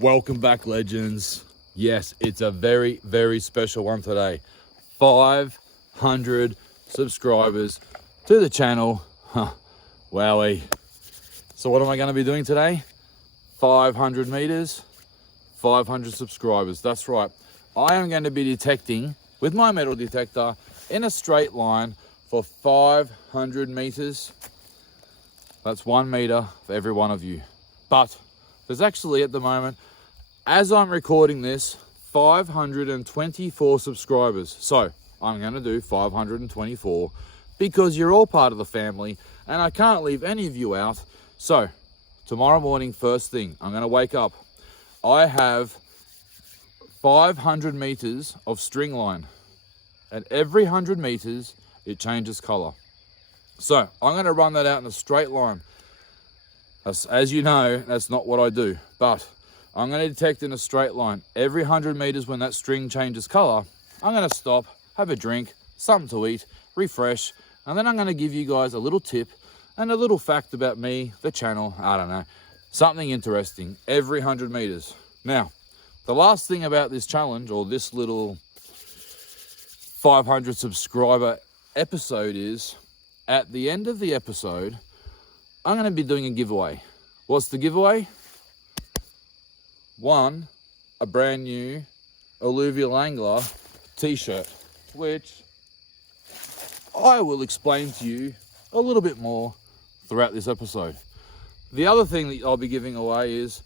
Welcome back, legends. Yes, it's a very, very special one today. 500 subscribers to the channel. Wowie. So what am I going to be doing today? 500 meters, 500 subscribers. That's right. I am going to be detecting with my metal detector in a straight line for 500 meters. That's 1 meter for every one of you. But there's actually at the moment, as I'm recording this, 524 subscribers. So I'm going to do 524 because you're all part of the family and I can't leave any of you out. So tomorrow morning, first thing, I'm going to wake up. I have 500 meters of string line, and every 100 meters it changes color. So I'm going to run that out in a straight line. As you know, that's not what I do, but I'm going to detect in a straight line. Every 100 meters when that string changes color, I'm going to stop, have a drink, something to eat, refresh, and then I'm going to give you guys a little tip and a little fact about me, the channel, I don't know, something interesting every 100 meters. Now, the last thing about this challenge or this little 500 subscriber episode is, at the end of the episode, I'm going to be doing a giveaway. What's the giveaway? One, a brand new Alluvial Angler t-shirt, which I will explain to you a little bit more throughout this episode. The other thing that I'll be giving away is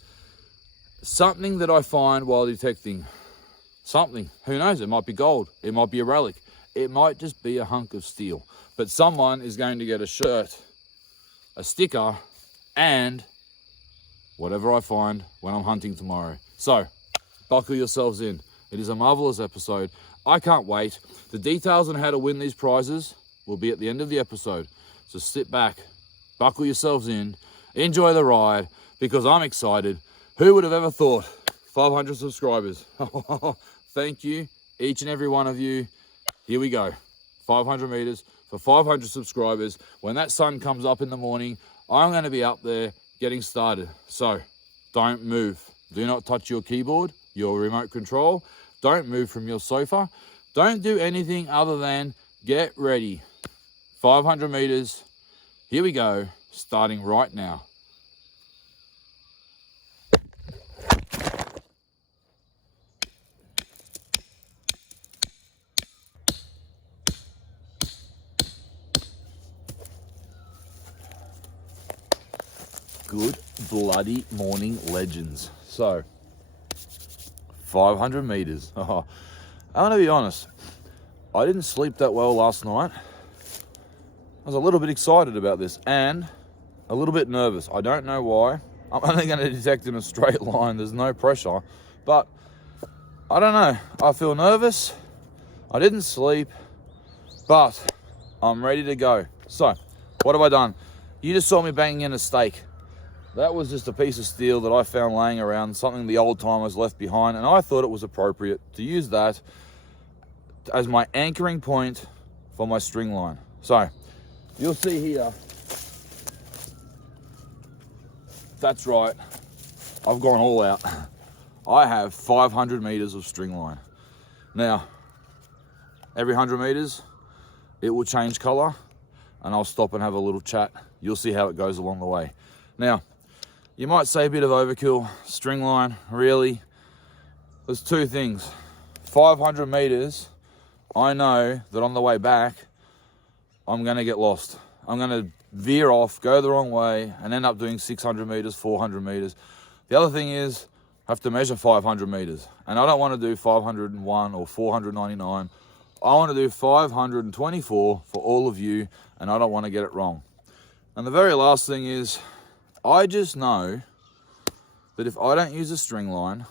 something that I find while detecting. Something, who knows, it might be gold, it might be a relic, it might just be a hunk of steel. But someone is going to get a shirt, a sticker, and whatever I find when I'm hunting tomorrow. So buckle yourselves in. It is a marvelous episode. I can't wait. The details on how to win these prizes will be at the end of the episode. So sit back, buckle yourselves in, enjoy the ride, because I'm excited. Who would have ever thought 500 subscribers? Thank you, each and every one of you. Here we go. 500 meters for 500 subscribers. When that sun comes up in the morning, I'm going to be up there getting started. So don't move. Do not touch your keyboard, your remote control. Don't move from your sofa. Don't do anything other than get ready. 500 meters. Here we go, starting right now. Good bloody morning, legends. So 500 meters. I'm gonna be honest, I didn't sleep that well last night. I was a little bit excited about this and a little bit nervous. I don't know why. I'm only going to detect in a straight line. There's no pressure, but I don't know. I feel nervous. I didn't sleep, but I'm ready to go. So what have I done? You just saw me banging in a stake. That was just a piece of steel that I found laying around, something the old timers left behind, and I thought it was appropriate to use that as my anchoring point for my string line. So you'll see here, that's right, I've gone all out. I have 500 meters of string line. Now, every 100 meters, it will change color, and I'll stop and have a little chat. You'll see how it goes along the way. Now, you might say a bit of overkill, string line, really? There's two things. 500 meters, I know that on the way back, I'm gonna get lost. I'm gonna veer off, go the wrong way, and end up doing 600 meters, 400 meters. The other thing is, I have to measure 500 meters, and I don't wanna do 501 or 499. I wanna do 524 for all of you, and I don't wanna get it wrong. And the very last thing is, I just know that if I don't use a string line,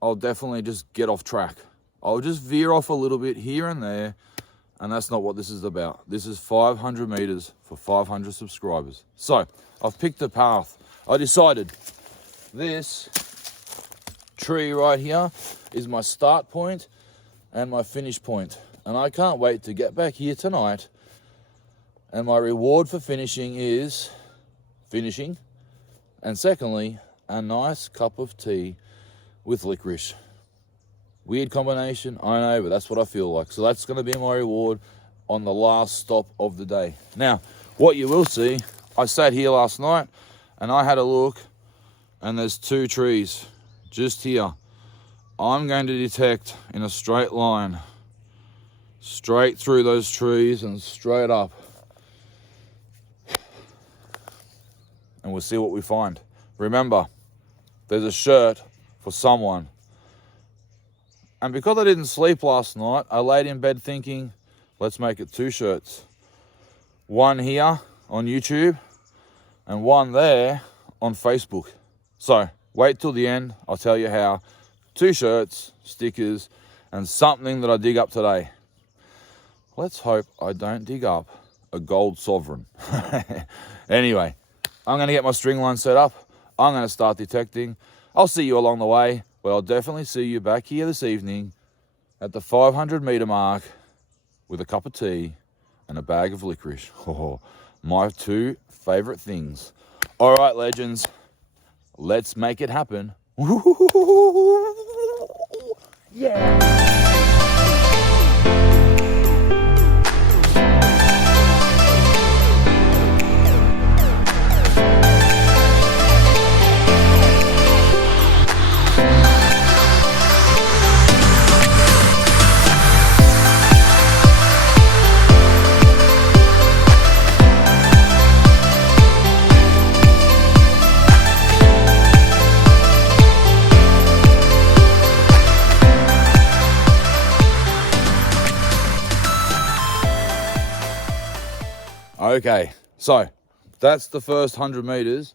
I'll definitely just get off track. I'll just veer off a little bit here and there, and that's not what this is about. This is 500 meters for 500 subscribers. So I've picked a path. I decided this tree right here is my start point and my finish point. And I can't wait to get back here tonight. And my reward for finishing is finishing. And secondly, a nice cup of tea with licorice. Weird combination, I know, but that's what I feel like. So that's going to be my reward on the last stop of the day. Now, what you will see, I sat here last night and I had a look, and there's 2 trees just here. I'm going to detect in a straight line, straight through those trees and straight up. And we'll see what we find. Remember, there's a shirt for someone. And because I didn't sleep last night, I laid in bed thinking, let's make it 2 shirts. One here on YouTube and one there on Facebook. So wait till the end, I'll tell you how. 2 shirts, stickers, and something that I dig up today. Let's hope I don't dig up a gold sovereign. Anyway, I'm going to get my string line set up. I'm going to start detecting. I'll see you along the way, but I'll definitely see you back here this evening at the 500 meter mark with a cup of tea and a bag of licorice. Oh, my 2 favorite things. All right, legends, let's make it happen. Yeah. Okay, so that's the first 100 meters.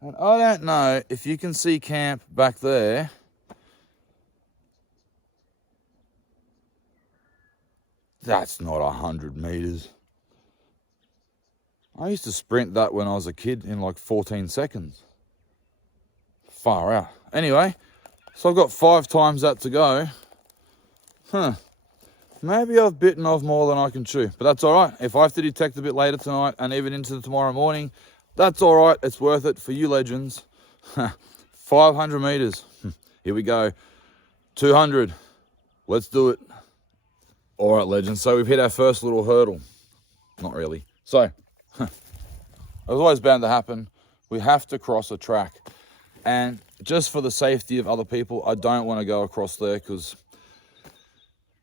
And I don't know if you can see camp back there. That's not 100 meters. I used to sprint that when I was a kid in like 14 seconds. Far out. Anyway, so I've got 5 times that to go. Maybe I've bitten off more than I can chew, but that's all right. If I have to detect a bit later tonight and even into tomorrow morning, that's all right. It's worth it for you legends. 500 meters. Here we go. 200. Let's do it. All right, legends. So we've hit our first little hurdle. Not really. So, it was always bound to happen. We have to cross a track. And just for the safety of other people, I don't want to go across there because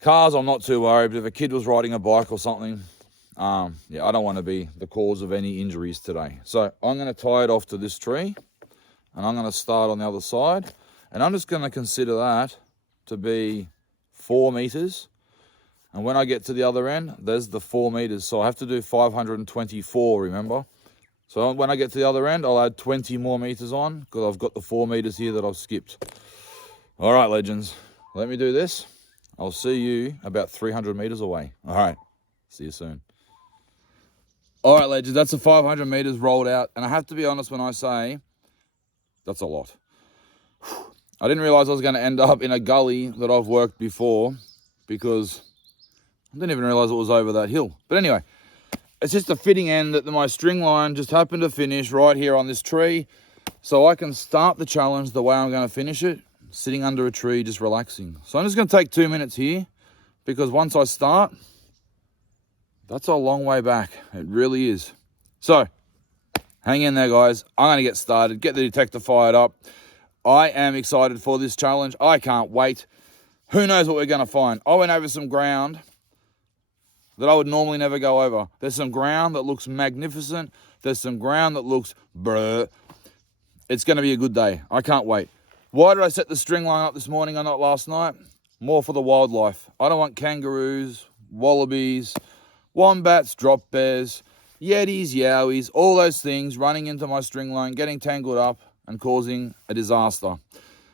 cars, I'm not too worried, but if a kid was riding a bike or something, yeah, I don't want to be the cause of any injuries today. So I'm going to tie it off to this tree, and I'm going to start on the other side, and I'm just going to consider that to be 4 meters. And when I get to the other end, there's the 4 meters. So I have to do 524, remember? So when I get to the other end, I'll add 20 more meters on because I've got the 4 meters here that I've skipped. All right, legends, let me do this. I'll see you about 300 meters away. All right, see you soon. All right, legends, that's the 500 meters rolled out. And I have to be honest when I say that's a lot. I didn't realize I was going to end up in a gully that I've worked before because I didn't even realize it was over that hill. But anyway, it's just a fitting end that my string line just happened to finish right here on this tree. So I can start the challenge the way I'm going to finish it, sitting under a tree, just relaxing. So I'm just going to take 2 minutes here because once I start, that's a long way back. It really is. So hang in there, guys. I'm going to get started, get the detector fired up. I am excited for this challenge. I can't wait. Who knows what we're going to find? I went over some ground that I would normally never go over. There's some ground that looks magnificent. There's some ground that looks bruh. It's going to be a good day. I can't wait. Why did I set the string line up this morning and not last night? More for the wildlife. I don't want kangaroos, wallabies, wombats, drop bears, yetis, yowies, all those things running into my string line, getting tangled up and causing a disaster.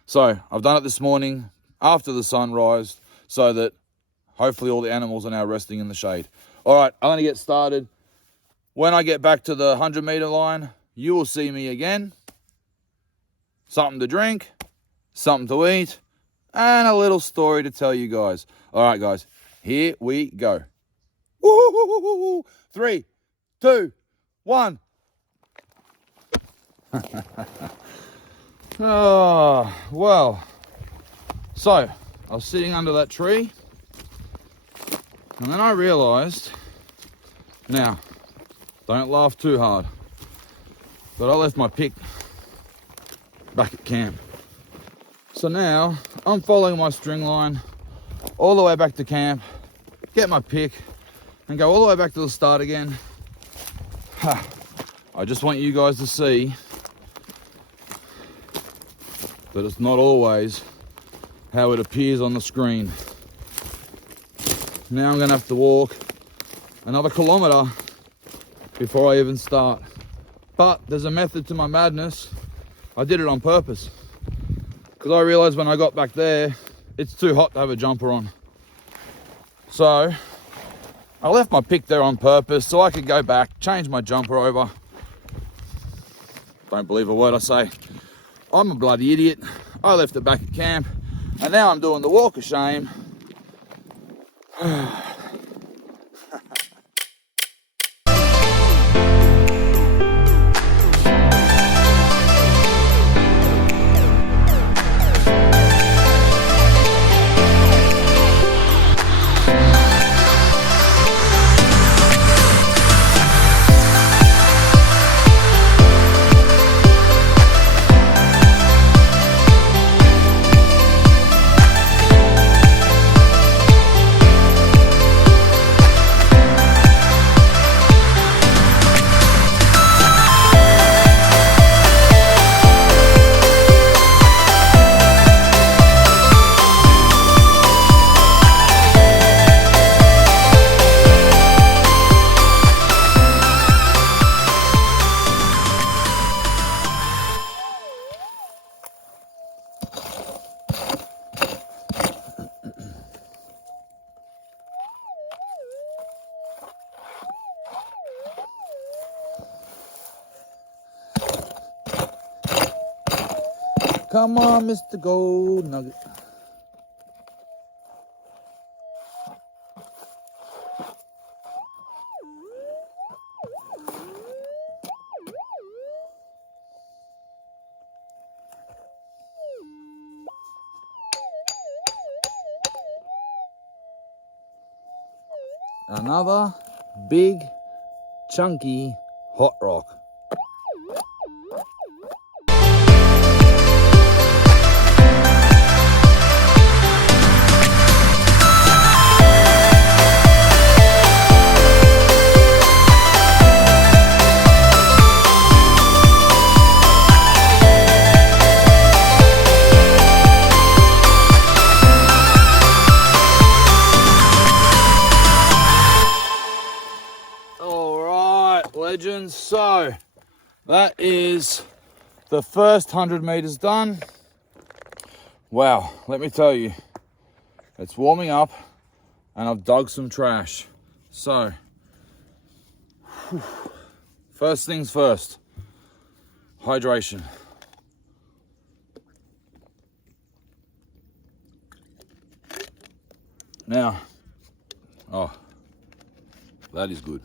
So I've done it this morning after the sunrise so that hopefully all the animals are now resting in the shade. All right, I'm going to get started. When I get back to the 100 meter line, you will see me again. Something to drink, something to eat, and a little story to tell you guys. All right, guys, here we go. Woo-hoo-hoo-hoo-hoo. 3, 2, 1. Oh, well. So, I was sitting under that tree, and then I realised, now, don't laugh too hard, but I left my pick back at camp. So now, I'm following my string line all the way back to camp, get my pick, and go all the way back to the start again. I just want you guys to see that it's not always how it appears on the screen. Now I'm gonna have to walk another kilometre before I even start. But there's a method to my madness. I did it on purpose, because I realised when I got back there, it's too hot to have a jumper on. So I left my pick there on purpose so I could go back, change my jumper over. Don't believe a word I say. I'm a bloody idiot. I left it back at camp, and now I'm doing the walk of shame. Come on, Mr. Gold Nugget. Another big, chunky hot rock. Legends, so that is the first 100 meters done. Wow, let me tell you, it's warming up and I've dug some trash. So first things first, hydration. Now, oh, that is good.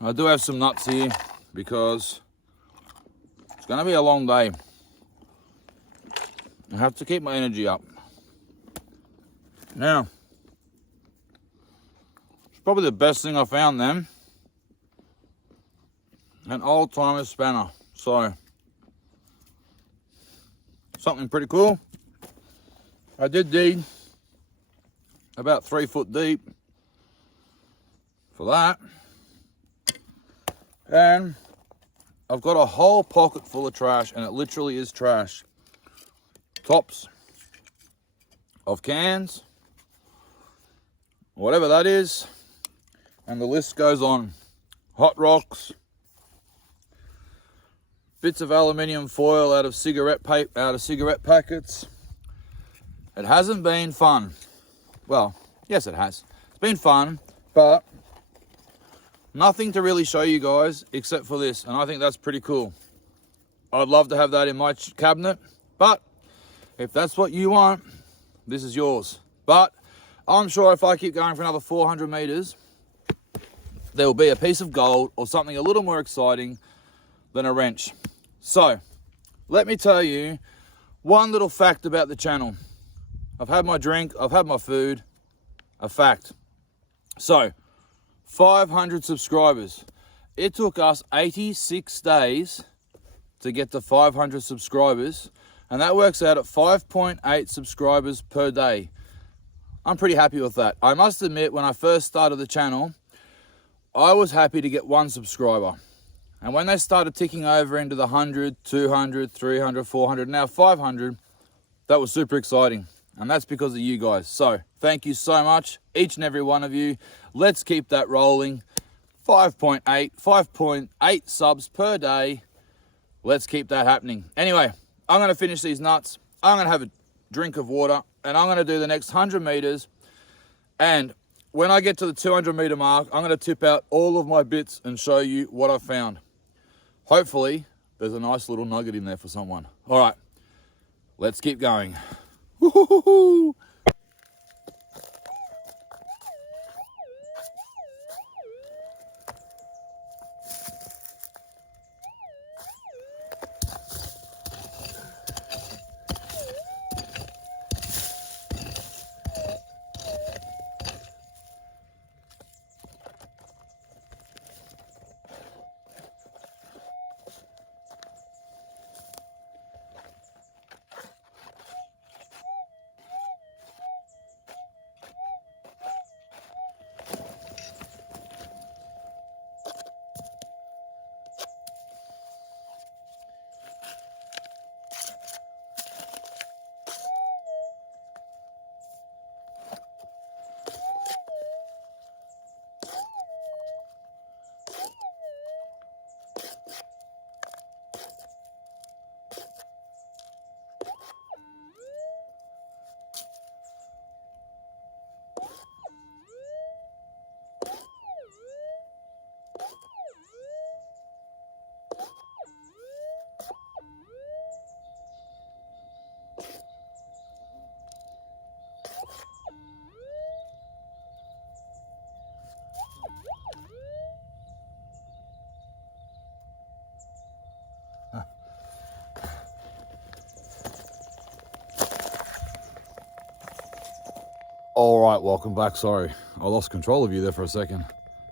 I do have some nuts here because it's going to be a long day. I have to keep my energy up. Now, it's probably the best thing I found then. An old-timer spanner. So, something pretty cool. I did dig about 3 foot deep for that. And I've got a whole pocket full of trash, and it literally is trash. Tops of cans, whatever that is, and the list goes on. Hot rocks, bits of aluminium foil out of cigarette packets. It hasn't been fun. Well, yes it has. It's been fun, but nothing to really show you guys except for this, and I think that's pretty cool. I'd love to have that in my cabinet, but if that's what you want, this is yours. But I'm sure if I keep going for another 400 meters, there will be a piece of gold or something a little more exciting than a wrench. So, let me tell you one little fact about the channel. I've had my drink, I've had my food. A fact. So, 500 subscribers. It took us 86 days to get to 500 subscribers, and that works out at 5.8 subscribers per day. I'm pretty happy with that. I must admit, when I first started the channel, I was happy to get 1 subscriber. And when they started ticking over into the 100, 200, 300, 400, now 500, that was super exciting. And that's because of you guys. So thank you so much, each and every one of you. Let's keep that rolling. 5.8 subs per day. Let's keep that happening. Anyway, I'm going to finish these nuts. I'm going to have a drink of water, and I'm going to do the next 100 meters. And when I get to the 200 meter mark, I'm going to tip out all of my bits and show you what I found. Hopefully, there's a nice little nugget in there for someone. All right, let's keep going. Woo-hoo-hoo-hoo. All right, welcome back. Sorry, I lost control of you there for a second.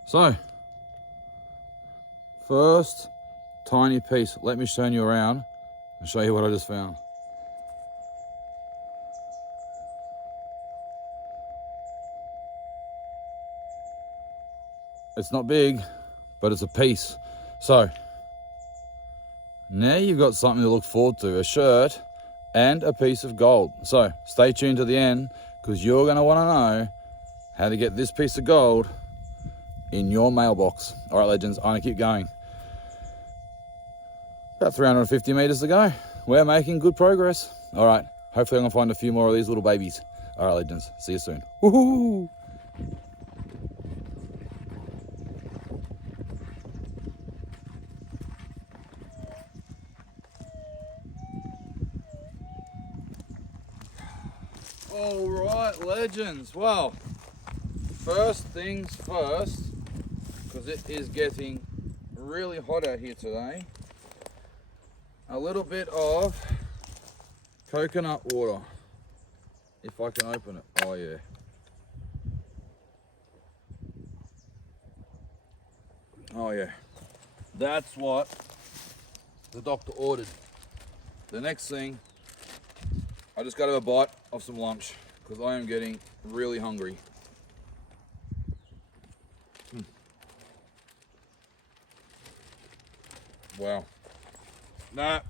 So, first tiny piece. Let me turn you around and show you what I just found. It's not big, but it's a piece. So, now you've got something to look forward to, a shirt and a piece of gold. So, stay tuned to the end, because you're going to want to know how to get this piece of gold in your mailbox. All right, legends, I'm going to keep going. About 350 meters to go. We're making good progress. All right, hopefully I'm going to find a few more of these little babies. All right, legends, see you soon. Woohoo! All right, legends. Well, first things first, because it is getting really hot out here today, a little bit of coconut water. If I can open it. Oh yeah. Oh yeah. That's what the doctor ordered. The next thing, I just got to have a bite of some lunch because I am getting really hungry. Wow. Nah,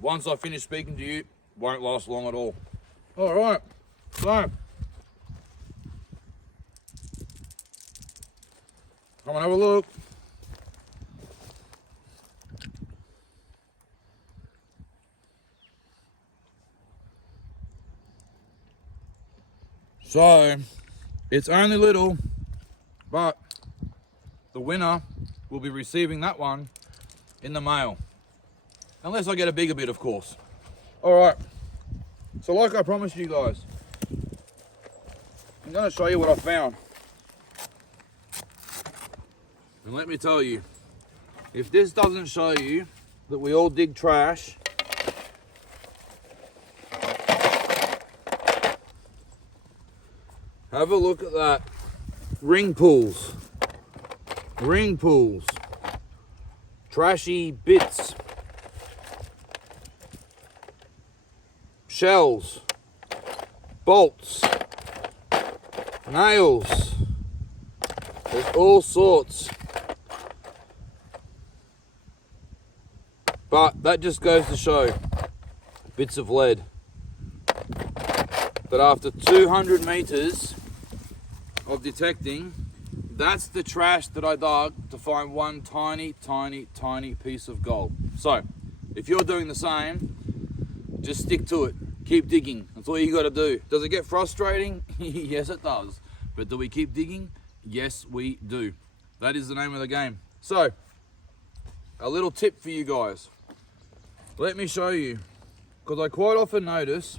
once I finish speaking to you, won't last long at all. All right, so come and have a look. So, it's only little, but the winner will be receiving that one in the mail. Unless I get a bigger bit, of course. All right, so like I promised you guys, I'm gonna show you what I found. And let me tell you, if this doesn't show you that we all dig trash Have a look at that. Ring pulls. Ring pulls. Trashy bits. Shells. Bolts. Nails. There's all sorts. But that just goes to show bits of lead. That after 200 meters of detecting, that's the trash that I dug to find one tiny, tiny, tiny piece of gold. So, if you're doing the same, just stick to it. Keep digging. That's all you got to do. Does it get frustrating? Yes, it does. But do we keep digging? Yes, we do. That is the name of the game. So, a little tip for you guys. Let me show you. Because I quite often notice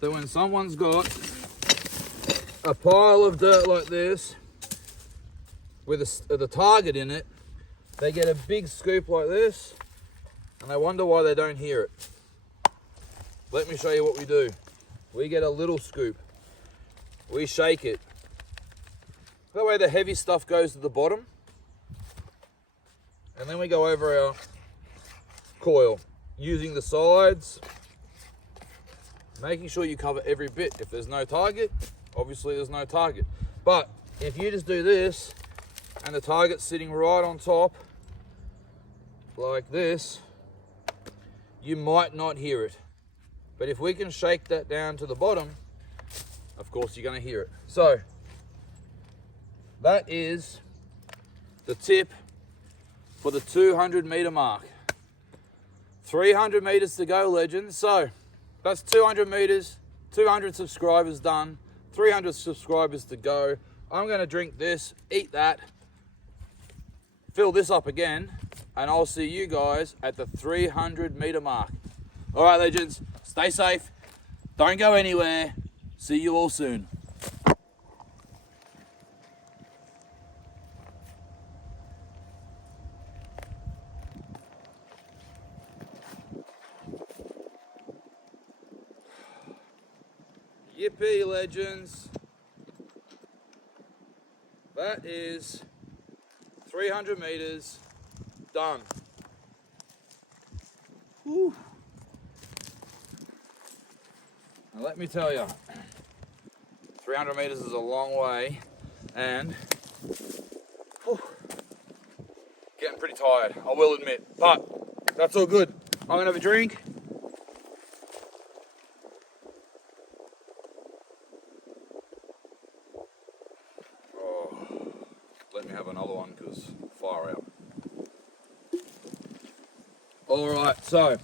that when someone's got a pile of dirt like this with the target in it, they get a big scoop like this and they wonder why they don't hear it. Let me show you what we do. We get a little scoop. We shake it. That way the heavy stuff goes to the bottom. And then we go over our coil using the sides, making sure you cover every bit. If there's no target, obviously there's no target. But if you just do this and the target's sitting right on top like this, you might not hear it. But if we can shake that down to the bottom, of course you're going to hear it. So that is the tip for the 200 meter mark. 300 meters to go, legends. So that's 200 meters, 200 subscribers done, 300 subscribers to go. I'm going to drink this, eat that, fill this up again, and I'll see you guys at the 300 meter mark. All right, legends, stay safe. Don't go anywhere. See you all soon. Yippee, legends. That is 300 meters done. Whew. Now let me tell you, 300 meters is a long way and whew, getting pretty tired, I will admit, but that's all good. I'm gonna have a drink. Let me have another one because far out. All right, so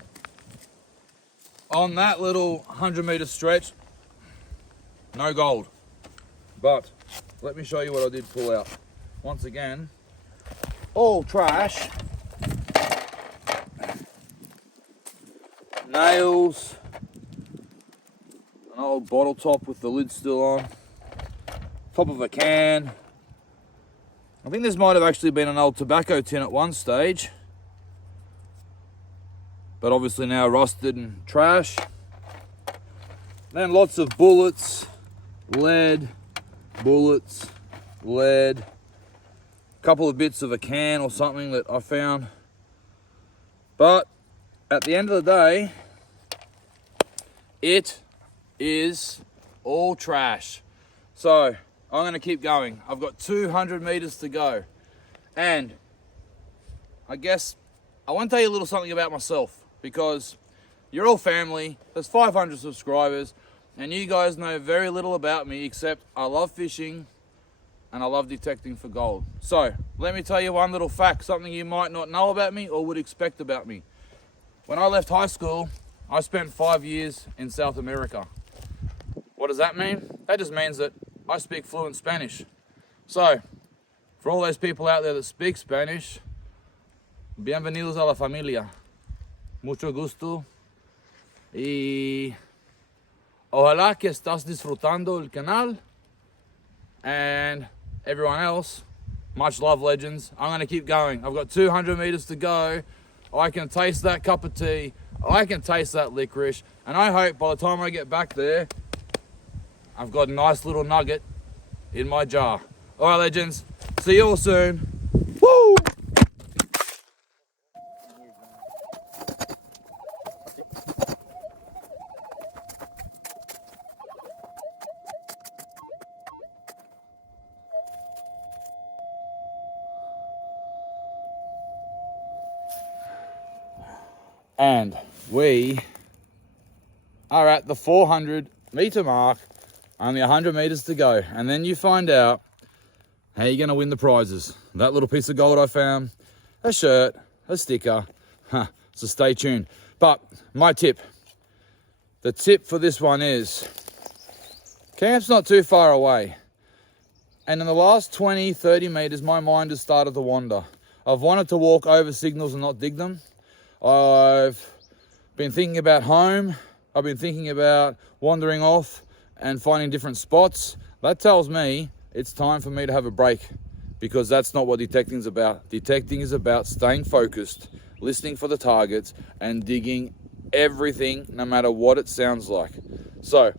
on that little 100 meter stretch, no gold, but let me show you what I did pull out. Once again, all trash, nails, an old bottle top with the lid still on, top of a can. I think this might have actually been an old tobacco tin at one stage, but obviously now rusted and trash. Then lots of bullets, lead, bullets, lead, a couple of bits of a can or something that I found. But at the end of the day, it is all trash. So I'm going to keep going. I've got 200 meters to go. And I guess I want to tell you a little something about myself, because you're all family. There's 500 subscribers and you guys know very little about me except I love fishing and I love detecting for gold. So let me tell you one little fact, something you might not know about me or would expect about me. When I left high school, I spent 5 years in South America. What does that mean? That just means that I speak fluent Spanish. So, for all those people out there that speak Spanish, bienvenidos a la familia. Mucho gusto. Y ojalá que estás disfrutando el canal. And everyone else, much love, legends. I'm going to keep going. I've got 200 meters to go. I can taste that cup of tea. I can taste that licorice. And I hope by the time I get back there, I've got a nice little nugget in my jar. All right, legends. See you all soon. Woo! And we are at the 400-meter mark, only 100 meters to go. And then you find out how you're gonna win the prizes. That little piece of gold I found, a shirt, a sticker, so stay tuned. But my tip, the tip for this one is, camp's not too far away. And in the last 20, 30 meters, my mind has started to wander. I've wanted to walk over signals and not dig them. I've been thinking about home. I've been thinking about wandering off and finding different spots. That tells me it's time for me to have a break, because that's not what detecting is about. Detecting is about staying focused, listening for the targets, and digging everything, no matter what it sounds like. So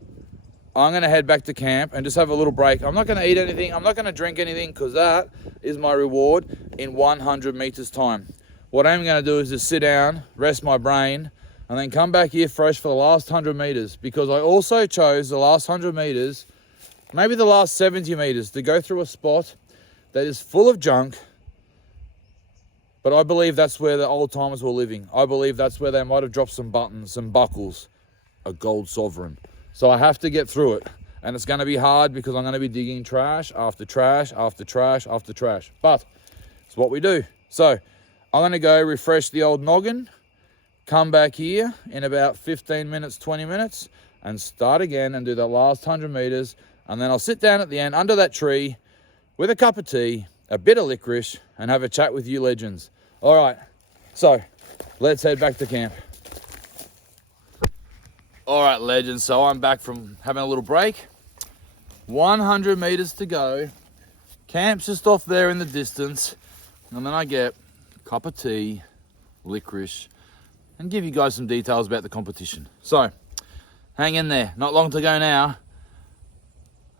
I'm going to head back to camp and just have a little break. I'm not going to eat anything. I'm not going to drink anything, because that is my reward in 100 meters time. What I'm going to do is just sit down, rest my brain, and then come back here fresh for the last 100 meters, because I also chose the last 100 meters, maybe the last 70 meters, to go through a spot that is full of junk, but I believe that's where the old timers were living. I believe that's where they might have dropped some buttons, some buckles, a gold sovereign. So I have to get through it, and it's going to be hard, because I'm going to be digging trash after trash after trash after trash, but it's what we do. So I'm going to go refresh the old noggin, come back here in about 15 minutes, 20 minutes, and start again and do the last 100 meters. And then I'll sit down at the end under that tree with a cup of tea, a bit of licorice, and have a chat with you legends. All right, so let's head back to camp. All right, legends, so I'm back from having a little break. 100 meters to go. Camp's just off there in the distance. And then I get cup of tea, licorice, and give you guys some details about the competition. So, hang in there. Not long to go now.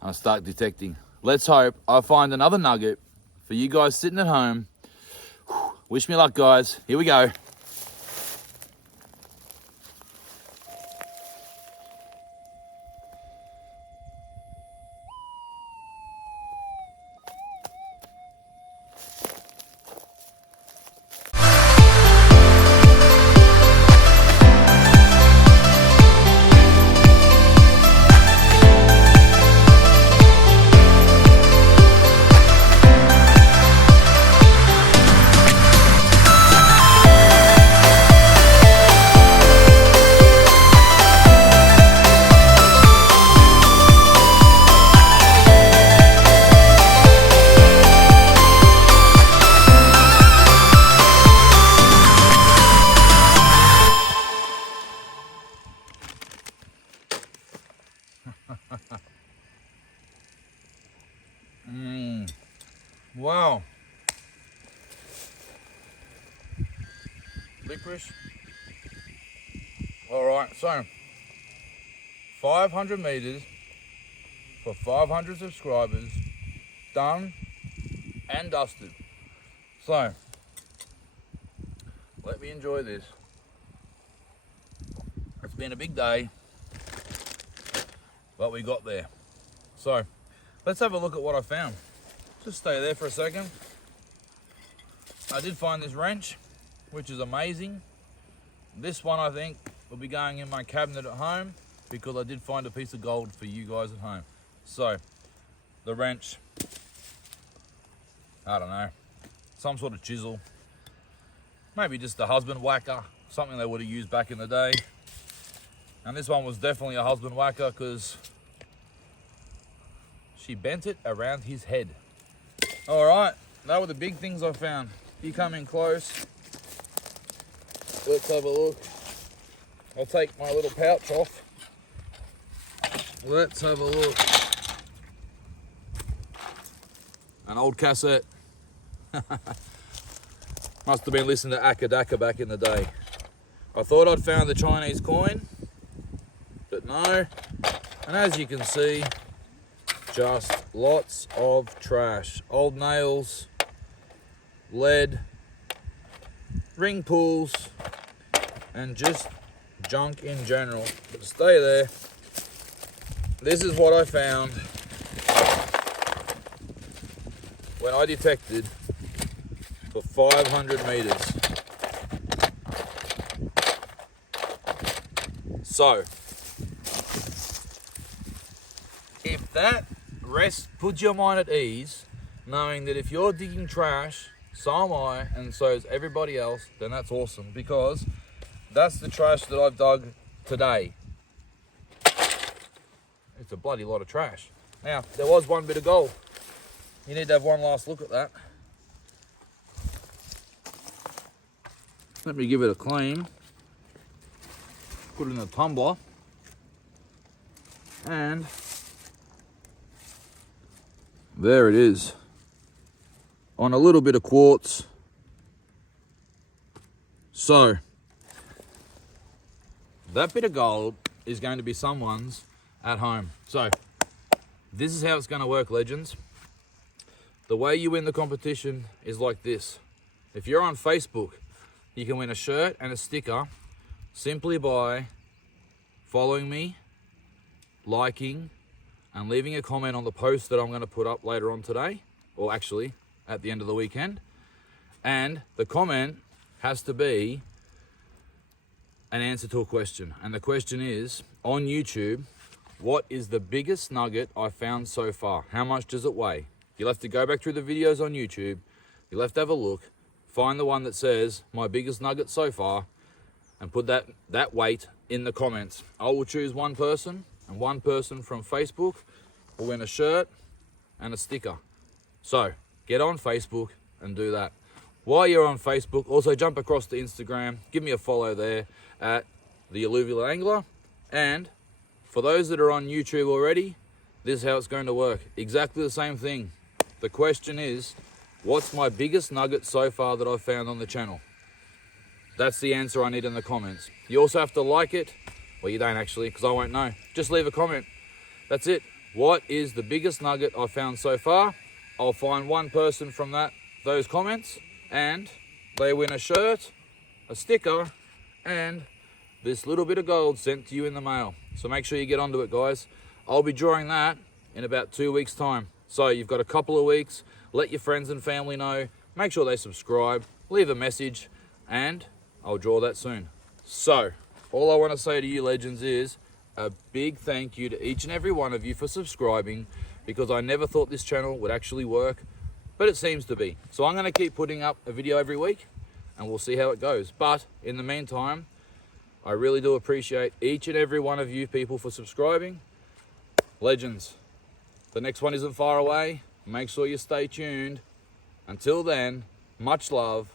I'll start detecting. Let's hope I find another nugget for you guys sitting at home. Wish me luck, guys. Here we go. Wow. Licorice. All right, so 500 meters for 500 subscribers, done and dusted. So let me enjoy this. It's been a big day, but we got there. So let's have a look at what I found. Just stay there for a second. I did find this wrench, which is amazing. This one I think will be going in my cabinet at home, because I did find a piece of gold for you guys at home. So the wrench, I don't know, some sort of chisel, maybe just a husband whacker, something they would have used back in the day. And this one was definitely a husband whacker, because she bent it around his head. All right, that were the big things I found. You come in close. Let's have a look. I'll take my little pouch off. Let's have a look. An old cassette. Must have been listening to Akadaka back in the day. I thought I'd found the Chinese coin, but no. And as you can see, just lots of trash. Old nails, lead, ring pulls, and just junk in general. But stay there. This is what I found when I detected for 500 meters. So, if that puts your mind at ease, knowing that if you're digging trash, so am I, and so is everybody else, then that's awesome, because that's the trash that I've dug today. It's a bloody lot of trash. Now, there was one bit of gold. You need to have one last look at that. Let me give it a clean. Put it in a tumbler. And there it is. On a little bit of quartz. So, that bit of gold is going to be someone's at home. So, this is how it's going to work, legends. The way you win the competition is like this. If you're on Facebook, you can win a shirt and a sticker simply by following me, liking, and leaving a comment on the post that I'm going to put up later on today, or actually at the end of the weekend. And the comment has to be an answer to a question. And the question is, on YouTube, what is the biggest nugget I found so far? How much does it weigh? You'll have to go back through the videos on YouTube. You'll have to have a look, find the one that says my biggest nugget so far, and put that weight in the comments. I will choose one person, and one person from Facebook will win a shirt and a sticker. So get on Facebook and do that. While you're on Facebook, also jump across to Instagram. Give me a follow there at The Alluvial Angler. And for those that are on YouTube already, this is how it's going to work. Exactly the same thing. The question is, what's my biggest nugget so far that I've found on the channel? That's the answer I need in the comments. You also have to like it. Well, you don't actually, because I won't know. Just leave a comment. That's it. What is the biggest nugget I've found so far? I'll find one person from those comments, and they win a shirt, a sticker, and this little bit of gold sent to you in the mail. So make sure you get onto it, guys. I'll be drawing that in about 2 weeks' time. So you've got a couple of weeks. Let your friends and family know. Make sure they subscribe. Leave a message, and I'll draw that soon. So all I want to say to you, legends, is a big thank you to each and every one of you for subscribing, because I never thought this channel would actually work, but it seems to be. So I'm going to keep putting up a video every week, and we'll see how it goes. But in the meantime, I really do appreciate each and every one of you people for subscribing. Legends, the next one isn't far away. Make sure you stay tuned. Until then, much love.